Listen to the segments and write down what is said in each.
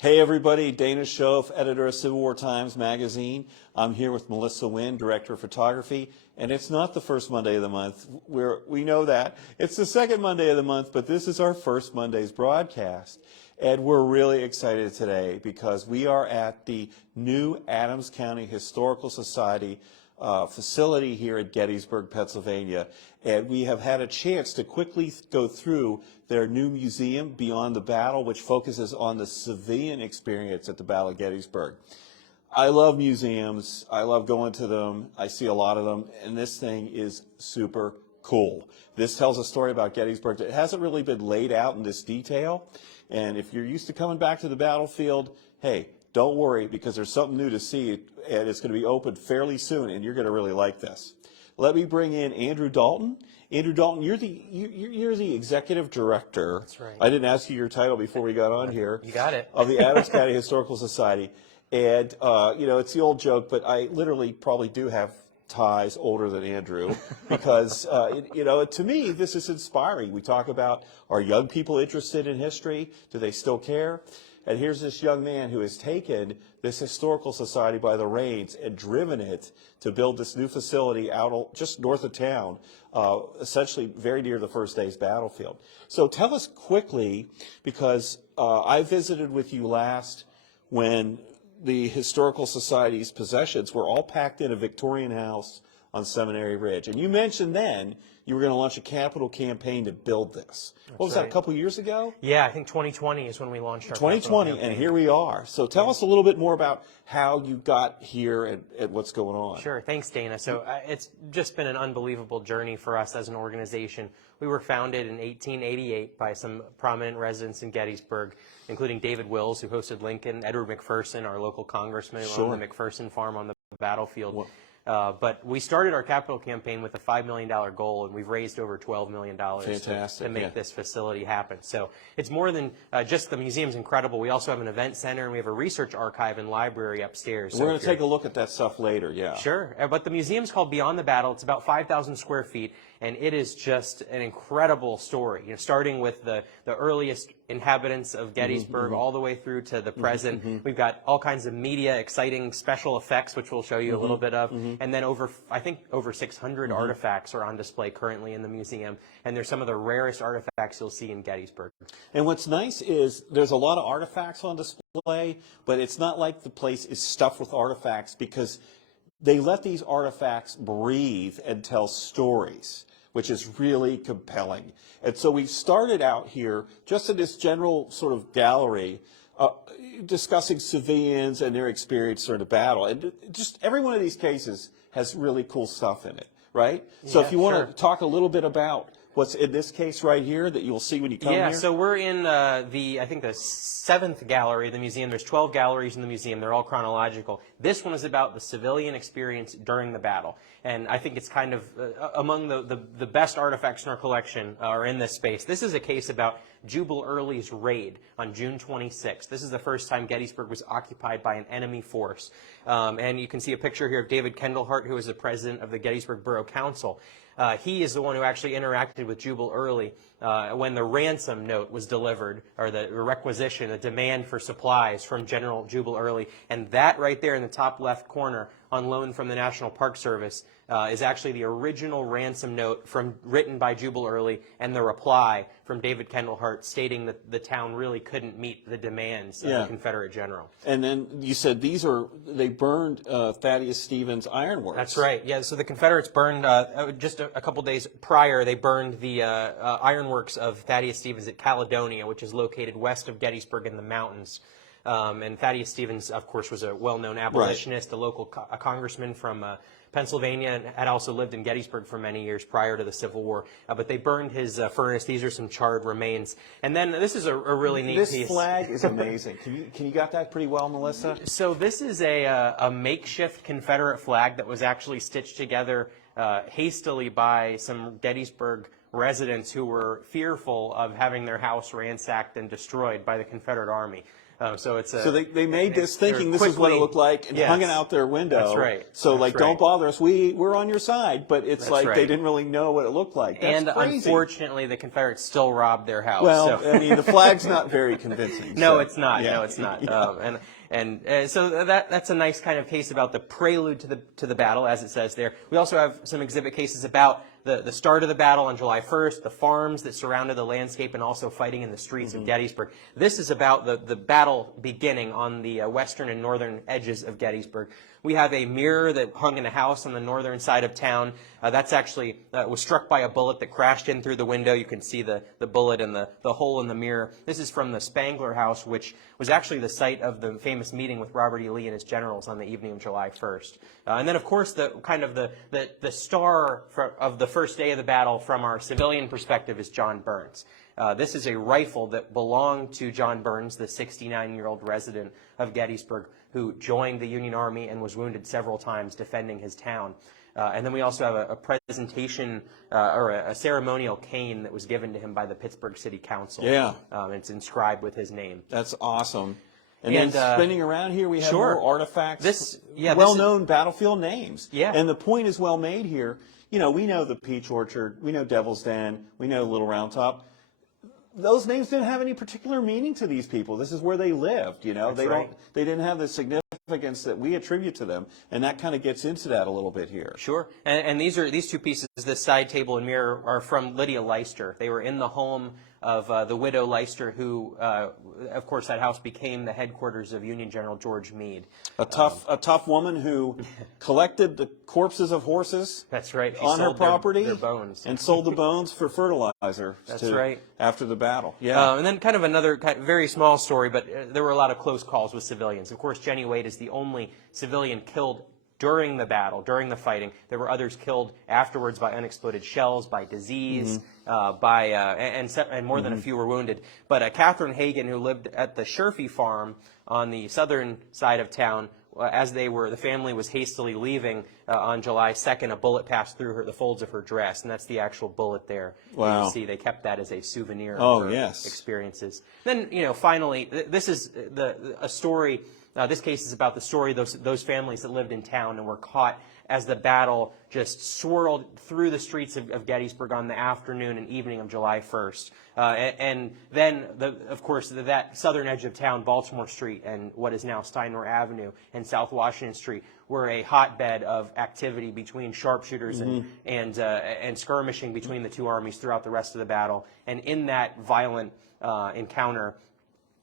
Hey everybody, Dana Schoaf, editor of Civil War Times Magazine. I'm here with Melissa Wynn, director of photography, and it's not the first Monday of the month. We know that. It's the second Monday of the month, but this is our first Monday's broadcast. And we're really excited today because we are at the new Adams County Historical Society facility here at Gettysburg, Pennsylvania. And we have had a chance to quickly go through their new museum, Beyond the Battle, which focuses on the civilian experience at the Battle of Gettysburg. I love museums. I love going to them. I see a lot of them. And this thing is super cool. This tells a story about Gettysburg that hasn't really been laid out in this detail. And if you're used to coming back to the battlefield, hey, don't worry, because there's something new to see, and it's going to be opened fairly soon, and you're going to really like this. Let me bring in Andrew Dalton. Andrew Dalton, you're the executive director. That's right. I didn't ask you your title before we got on here. You got it. Of the Adams County Historical Society. And, it's the old joke, but I literally probably do have ties older than Andrew because, to me, this is inspiring. We talk about, are young people interested in history? Do they still care? And here's this young man who has taken this historical society by the reins and driven it to build this new facility out just north of town, essentially very near the first day's battlefield. So tell us quickly, because I visited with you last when the Historical Society's possessions were all packed in a Victorian house on Seminary Ridge. And you mentioned then you were going to launch a capital campaign to build this. What was that, a couple years ago? Yeah, I think 2020 is when we launched our 2020, and here we are. So tell us a little bit more about how you got here and what's going on. Sure, thanks, Dana. So it's just been an unbelievable journey for us as an organization. We were founded in 1888 by some prominent residents in Gettysburg, including David Wills, who hosted Lincoln, Edward McPherson, our local congressman, who owned the McPherson farm on the battlefield. Well, but we started our capital campaign with a $5 million goal, and we've raised over $12 million to make this facility happen. So it's more than just the museum's incredible. We also have an event center, and we have a research archive and library upstairs. We're going to take a look at that stuff later, yeah. Sure. But the museum's called Beyond the Battle. It's about 5,000 square feet, and it is just an incredible story. Starting with the earliest inhabitants of Gettysburg all the way through to the present. We've got all kinds of media, exciting special effects, which we'll show you a little bit of. And then I think over 600 artifacts are on display currently in the museum. And they're some of the rarest artifacts you'll see in Gettysburg. And what's nice is there's a lot of artifacts on display, but it's not like the place is stuffed with artifacts, because they let these artifacts breathe and tell stories, which is really compelling. And so we started out here just in this general sort of gallery discussing civilians and their experience during the battle. And just every one of these cases has really cool stuff in it, right? So if you want to talk a little bit about what's in this case right here that you'll see when you come here. Yeah, so we're in I think the 7th gallery of the museum. There's 12 galleries in the museum. They're all chronological. This one is about the civilian experience during the battle. And I think it's kind of among the best artifacts in our collection are in this space. This is a case about Jubal Early's raid on June 26th. This is the first time Gettysburg was occupied by an enemy force. And you can see a picture here of David Kendallhart, who is the president of the Gettysburg Borough Council. He is the one who actually interacted with Jubal Early when the ransom note was delivered, or the requisition, the demand for supplies from General Jubal Early. And that right there in the top left corner, on loan from the National Park Service, is actually the original ransom note written by Jubal Early, and the reply from David Kendallhart stating that the town really couldn't meet the demands of the Confederate general. And then you said they burned Thaddeus Stevens' ironworks. That's right. Yeah, so the Confederates burned, just a couple days prior, they burned the ironworks of Thaddeus Stevens at Caledonia, which is located west of Gettysburg in the mountains. And Thaddeus Stevens, of course, was a well-known abolitionist, a local congressman from Pennsylvania, and had also lived in Gettysburg for many years prior to the Civil War. But they burned his furnace. These are some charred remains. And then this is a really neat piece. This flag is amazing. Can you got that pretty well, Melissa? So this is a makeshift Confederate flag that was actually stitched together hastily by some Gettysburg residents who were fearful of having their house ransacked and destroyed by the Confederate Army. So it's So they made this thinking this quickly, is what it looked like and yes, hung it out their window. That's right. So that's like, right. don't bother us. We're on your side. But it's That's like right. they didn't really know what it looked like. That's and crazy. unfortunately, the Confederates still robbed their house. Well, so. I mean, the flag's not very convincing. No, so, it's not. yeah. No, it's not. Yeah. So that's a nice kind of case about the prelude to the battle, as it says there. We also have some exhibit cases about the start of the battle on July 1st, the farms that surrounded the landscape, and also fighting in the streets of Gettysburg. This is about the battle beginning on the western and northern edges of Gettysburg. We have a mirror that hung in a house on the northern side of town. That's actually was struck by a bullet that crashed in through the window. You can see the bullet and the hole in the mirror. This is from the Spangler House, which was actually the site of the famous meeting with Robert E. Lee and his generals on the evening of July 1st. And then, of course, the star of the first day of the battle from our civilian perspective is John Burns. This is a rifle that belonged to John Burns, the 69-year-old resident of Gettysburg, who joined the Union Army and was wounded several times defending his town. And then we also have a presentation or a ceremonial cane that was given to him by the Pittsburgh City Council. Yeah. It's inscribed with his name. That's awesome. And And, then spinning around here, we have sure. more artifacts, This well-known battlefield names. Yeah. And the point is well made here. You know, we know the Peach Orchard, we know Devil's Den, we know Little Round Top. Those names didn't have any particular meaning to these people. This is where they lived, you know. That's right. They didn't have the significance that we attribute to them, and that kind of gets into that a little bit here. Sure. And these two pieces, this side table and mirror, are from Lydia Leicester. They were in the home of the widow Leicester, who, of course, that house became the headquarters of Union General George Meade. A tough woman who collected the corpses of horses. That's right. She On her sold property, their bones. and sold the bones for fertilizer. That's right. After the battle. Yeah. And then kind of another very small story, but there were a lot of close calls with civilians. Of course, Jenny Wade is the only civilian killed during the battle, during the fighting. There were others killed afterwards by unexploded shells, by disease, and more than a few were wounded. But Catherine Hagan, who lived at the Sherfy farm on the southern side of town, as the family was hastily leaving on July 2nd, a bullet passed through the folds of her dress, and that's the actual bullet there. Wow. You see, they kept that as a souvenir of her yes. experiences. Then, finally, this is a story. This case is about the story of those families that lived in town and were caught as the battle just swirled through the streets of Gettysburg on the afternoon and evening of July 1st. And then, of course, that southern edge of town, Baltimore Street and what is now Steinor Avenue and South Washington Street, were a hotbed of activity between sharpshooters and skirmishing between the two armies throughout the rest of the battle. And in that violent encounter,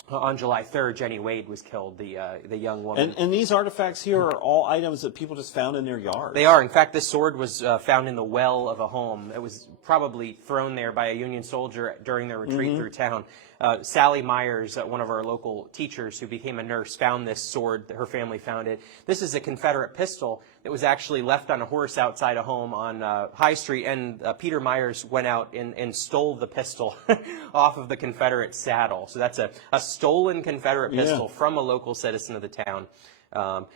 on July 3rd, Jenny Wade was killed, the young woman. And these artifacts here are all items that people just found in their yard. They are. In fact, this sword was found in the well of a home. It was probably thrown there by a Union soldier during their retreat through town. Sally Myers, one of our local teachers who became a nurse, found this sword. Her family found it. This is a Confederate pistol that was actually left on a horse outside a home on High Street, and Peter Myers went out and stole the pistol off of the Confederate saddle. So that's a stolen Confederate pistol from a local citizen of the town.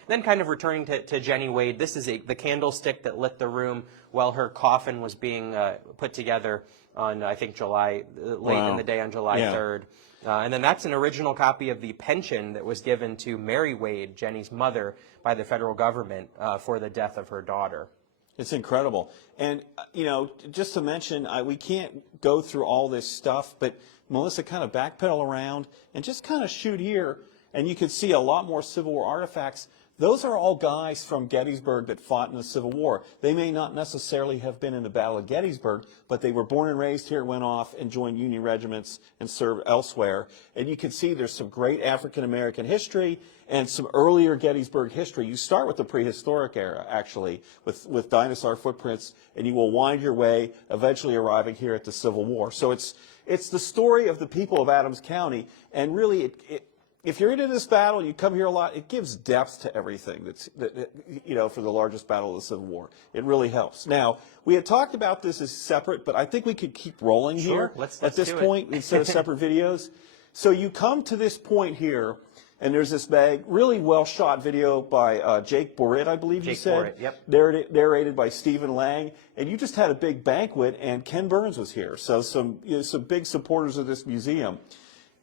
Then kind of returning to Jenny Wade, this is the candlestick that lit the room while her coffin was being put together on, I think, late in the day on July 3rd. And then that's an original copy of the pension that was given to Mary Wade, Jenny's mother, by the federal government for the death of her daughter. It's incredible. And, just to mention, we can't go through all this stuff, but Melissa, kind of backpedal around and just kind of shoot here, and you can see a lot more Civil War artifacts. Those are all guys from Gettysburg that fought in the Civil War. They may not necessarily have been in the Battle of Gettysburg, but they were born and raised here, went off and joined Union regiments and served elsewhere. And you can see there's some great African-American history and some earlier Gettysburg history. You start with the prehistoric era, actually, with dinosaur footprints, and you will wind your way, eventually arriving here at the Civil War. So it's the story of the people of Adams County, and really if you're into this battle and you come here a lot, it gives depth to everything for the largest battle of the Civil War. It really helps. Now, we had talked about this as separate, but I think we could keep rolling here at this point instead of separate videos. So you come to this point here, and there's this really well-shot video by Jake Borrett, I believe you said. Jake Borrett, yep. Narrated by Stephen Lang. And you just had a big banquet, and Ken Burns was here. So some big supporters of this museum.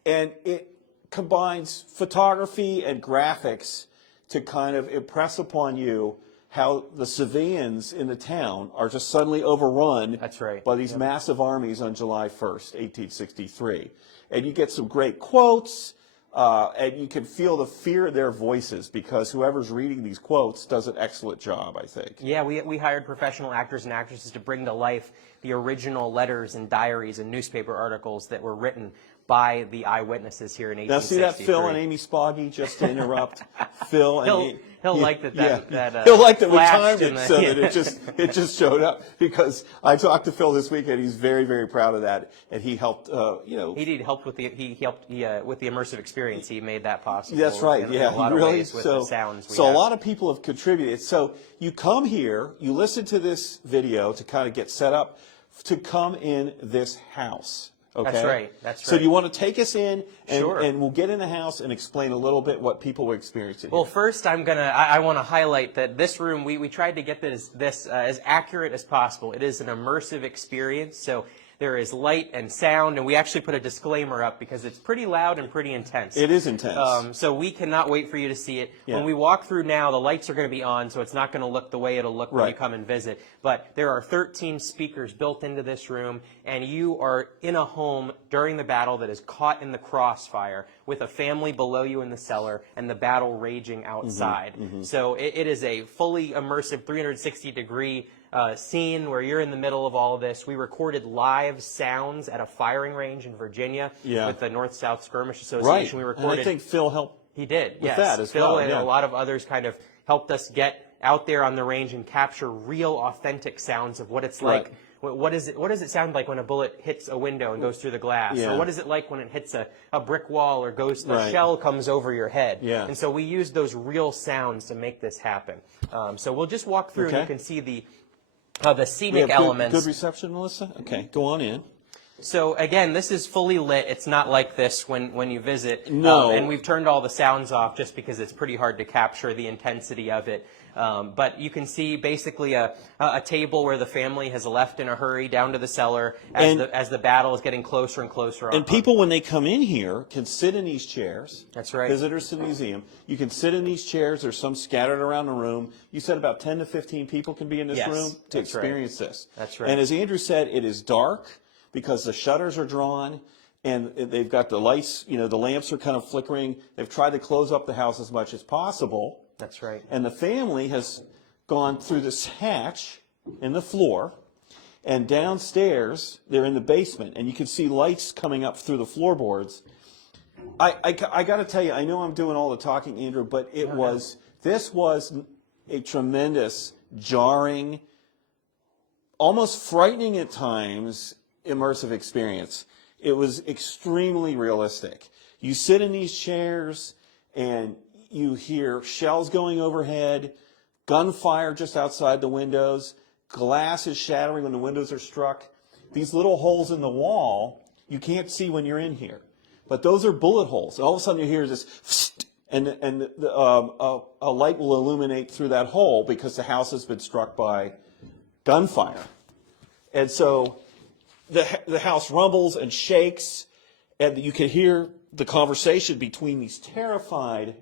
And it combines photography and graphics to kind of impress upon you how the civilians in the town are just suddenly overrun That's right. by these massive armies on July 1st, 1863. And you get some great quotes, and you can feel the fear in their voices because whoever's reading these quotes does an excellent job, I think. Yeah, we hired professional actors and actresses to bring to life the original letters and diaries and newspaper articles that were written by the eyewitnesses here in 1863. Now, see that Phil and Amy Spoggy, just to interrupt? Phil and He'll like that. He'll like that we flashed timed it so that it just showed up. Because I talked to Phil this week, and he's very, very proud of that. And he helped, He helped with the with the immersive experience. He made that possible. That's right. In yeah, a lot he of really. ways with So, the sounds. a lot of people have contributed. So you come here, you listen to this video to kind of get set up to come in this house. Okay? That's right. That's right. So do you want to take us in, and, Sure. and we'll get in the house and explain a little bit what people were experiencing Well, here. first, I want to highlight that this room, we tried to get this as accurate as possible. It is an immersive experience, so there is light and sound, and we actually put a disclaimer up because it's pretty loud and pretty intense. It is intense. So we cannot wait for you to see it. Yeah. When we walk through now, the lights are going to be on, so it's not going to look the way it'll look when Right. you come and visit. But there are 13 speakers built into this room, and you are in a home during the battle that is caught in the crossfire with a family below you in the cellar and the battle raging outside. So it is a fully immersive 360-degree scene where you're in the middle of all of this. We recorded live sounds at a firing range in Virginia with the North-South Skirmish Association. Right. We and recorded. I think Phil helped. He did, yes. that as Phil well, and yeah. a lot of others kind of helped us get out there on the range and capture real, authentic sounds of what it's like. What does it sound like when a bullet hits a window and goes through the glass? Yeah. Or what is it like when it hits a brick wall or a Right. shell comes over your head? Yeah. And so we used those real sounds to make this happen. So we'll just walk through and you can see the We scenic have elements. good reception, Melissa? Okay, go on in. So again, this is fully lit. It's not like this when you visit. No. And we've turned all the sounds off just because it's pretty hard to capture the intensity of it. But you can see basically a table where the family has left in a hurry down to the cellar as the battle is getting closer and closer. And people, when they come in here, can sit in these chairs. That's right. Visitors to the museum. You can sit in these chairs. There's some scattered around the room. You said about 10 to 15 people can be in this Yes, room to that's right. experience this. That's right. And as Andrew said, it is dark because the shutters are drawn and they've got the lights, the lamps are kind of flickering. They've tried to close up the house as much as possible. That's right. And the family has gone through this hatch in the floor, and downstairs, they're in the basement, and you can see lights coming up through the floorboards. I got to tell you, I know I'm doing all the talking, Andrew, but this was a tremendous, jarring, almost frightening at times, immersive experience. It was extremely realistic. You sit in these chairs, and you hear shells going overhead, gunfire just outside the windows, glass is shattering when the windows are struck. These little holes in the wall, you can't see when you're in here. But those are bullet holes. All of a sudden you hear this, and a light will illuminate through that hole because the house has been struck by gunfire. And so the house rumbles and shakes, and you can hear the conversation between these terrified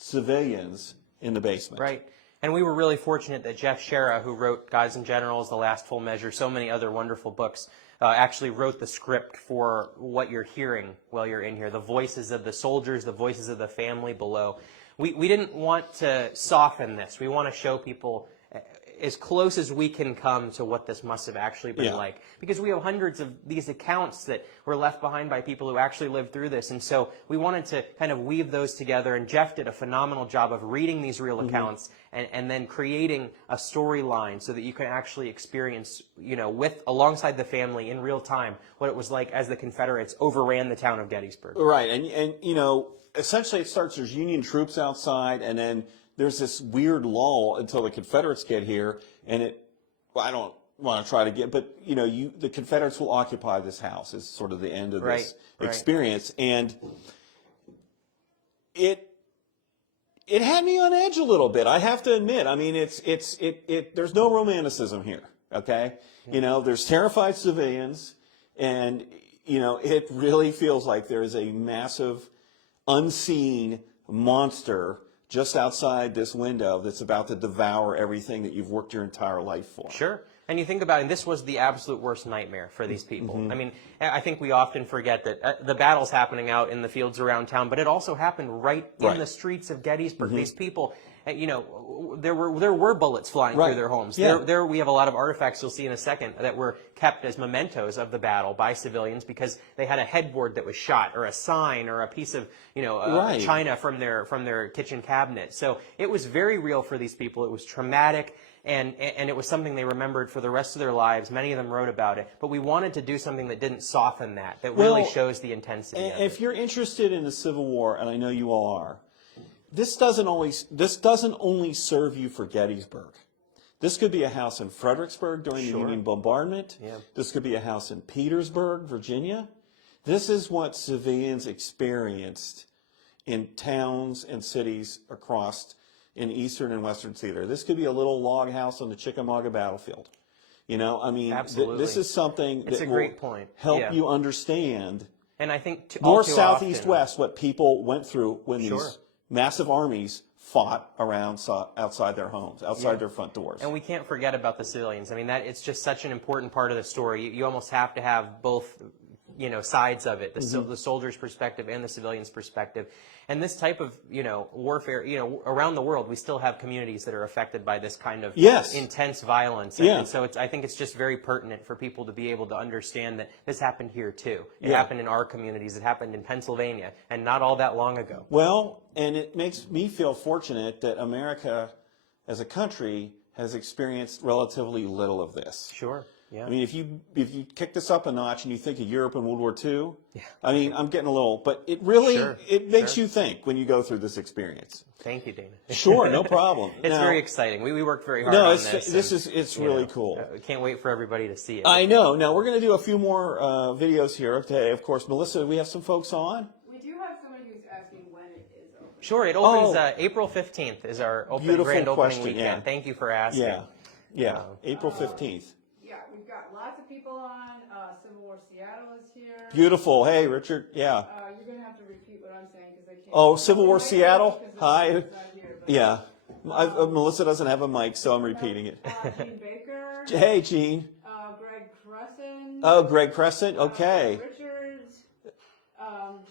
civilians in the basement. Right. And we were really fortunate that Jeff Shera, who wrote Guys and Generals, The Last Full Measure, so many other wonderful books, actually wrote the script for what you're hearing while you're in here. The voices of the soldiers, the voices of the family below. We didn't want to soften this. We want to show people as close as we can come to what this must have actually been like. Because we have hundreds of these accounts that were left behind by people who actually lived through this. And so we wanted to kind of weave those together. And Jeff did a phenomenal job of reading these real accounts and then creating a storyline so that you can actually experience, alongside the family in real time, what it was like as the Confederates overran the town of Gettysburg. Right. And essentially it starts, there's Union troops outside, and then there's this weird lull until the Confederates get here, and I don't want to try to get, but the Confederates will occupy this house is sort of the end of this experience, and it had me on edge a little bit. I have to admit. I mean, there's no romanticism here. Okay, there's terrified civilians, and it really feels like there is a massive unseen monster just outside this window that's about to devour everything that you've worked your entire life for. Sure. And you think about it, and this was the absolute worst nightmare for these people. I mean, I think we often forget that the battle's happening out in the fields around town, but it also happened right in the streets of Gettysburg. These people, you know, there were bullets flying through their homes. Yeah. There we have a lot of artifacts you'll see in a second that were kept as mementos of the battle by civilians because they had a headboard that was shot, or a sign, or a piece of, you know, china from their kitchen cabinet. So it was very real for these people. It was traumatic. And it was something they remembered for the rest of their lives. Many of them wrote about it. But we wanted to do something that didn't soften that really shows the intensity of it. If you're interested in the Civil War, and I know you all are, this doesn't only serve you for Gettysburg. This could be a house in Fredericksburg during the Union bombardment. Yeah. This could be a house in Petersburg, Virginia. This is what civilians experienced in towns and cities across in Eastern and Western theater. This could be a little log house on the Chickamauga battlefield. You know, I mean, this is something that will help you understand and I think north, south, east, west, what people went through when these massive armies fought around outside their homes, outside their front doors. And we can't forget about the civilians. I mean, it's just such an important part of the story. You almost have to have both, you know, sides of it, the soldier's perspective and the civilian's perspective. And this type of, you know, warfare, you know, around the world, we still have communities that are affected by this kind of intense violence. And so I think it's just very pertinent for people to be able to understand that this happened here too. It happened in our communities. It happened in Pennsylvania, and not all that long ago. Well, and it makes me feel fortunate that America, as a country, has experienced relatively little of this. Sure. Yeah. I mean, if you kick this up a notch and you think of Europe and World War II, I mean, I'm getting a little, but it really it makes you think when you go through this experience. Thank you, Dana. Sure, no problem. It's very exciting. We worked very hard on this. It's really cool. Can't wait for everybody to see it. I know. Now we're going to do a few more videos here today. Of course, Melissa, we have some folks on. We do have somebody who's asking when it is open. Sure, it opens April 15th is our grand opening weekend. Yeah. Thank you for asking. Yeah, April 15th. Yeah, we've got lots of people on. Civil War Seattle is here. Beautiful. Hey, Richard. Yeah. You're going to have to repeat what I'm saying because they can't. Oh, Civil War Seattle. Hi. Here, Melissa doesn't have a mic, so I'm repeating it. Gene Baker. Hey, Gene. Greg Crescent. Oh, Greg Crescent. Okay. Richards.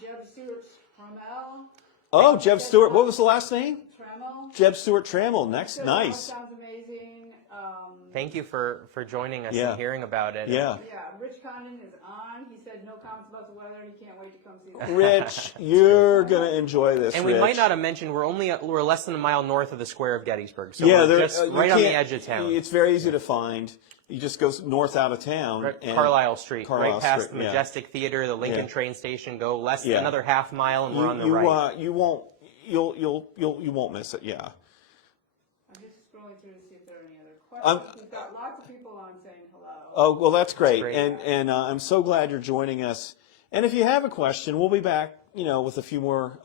Jeb Stewart Trammell. Oh, Jeb Stewart. What was the last name? Trammell. Jeb Stewart Trammell. Next, nice. Sounds amazing. Thank you for joining us and hearing about it. Yeah. Yeah, Rich Condon is on. He said no comments about the weather and he can't wait to come see this. Rich, you're going to enjoy this, And Rich. we might not have mentioned we're less than a mile north of the square of Gettysburg. So we're just right on the edge of town. It's very easy to find. You just go north out of town. Carlisle Street, right past Street, the Majestic Theater, the Lincoln train station. Go another half mile and we're on the right. You won't miss it. Yeah. I'm just scrolling through to see if there are any other questions. We've got lots of people on saying hello. Oh, well, that's great. And I'm so glad you're joining us. And if you have a question, we'll be back, you know, with a few more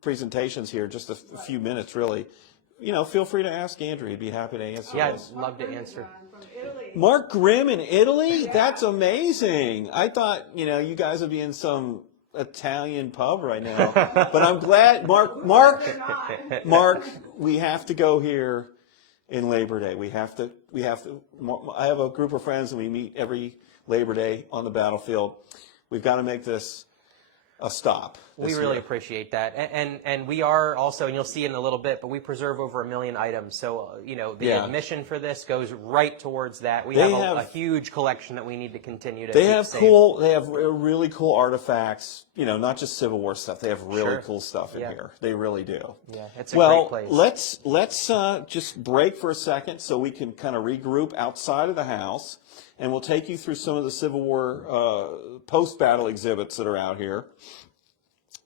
presentations here, just a few minutes, really. You know, feel free to ask Andrew. He'd be happy to answer. Yeah, I'd love to answer. From Italy. Mark Grimm in Italy? That's amazing. I thought, you know, you guys would be in some Italian pub right now. But I'm glad, Mark, we have to go here in Labor Day. We have to, I have a group of friends and we meet every Labor Day on the battlefield. We've got to make this a stop. We really appreciate that. And we are also, and you'll see in a little bit, but we preserve over 1 million items. So, you know, the admission for this goes right towards that. We have a huge collection that we need to continue to They have really cool artifacts, you know, not just Civil War stuff. They have really cool stuff in here. They really do. Yeah, it's a great place. Let's just break for a second so we can kind of regroup outside of the house. And we'll take you through some of the Civil War post-battle exhibits that are out here.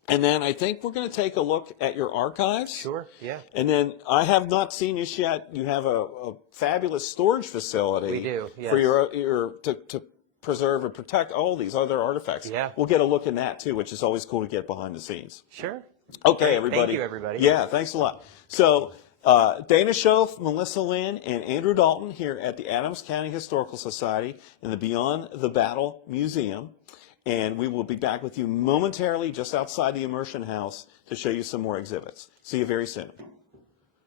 And then I think we're going to take a look at your archives. Sure, yeah. And then I have not seen this yet. You have a fabulous storage facility. We do, yes. For your to preserve and protect all these other artifacts. Yeah. We'll get a look in that, too, which is always cool to get behind the scenes. Sure. Okay, everybody. Thank you, everybody. Yeah, thanks a lot. So, Dana Schoaf, Melissa Lynn, and Andrew Dalton here at the Adams County Historical Society in the Beyond the Battle Museum. And we will be back with you momentarily just outside the Immersion House to show you some more exhibits. See you very soon.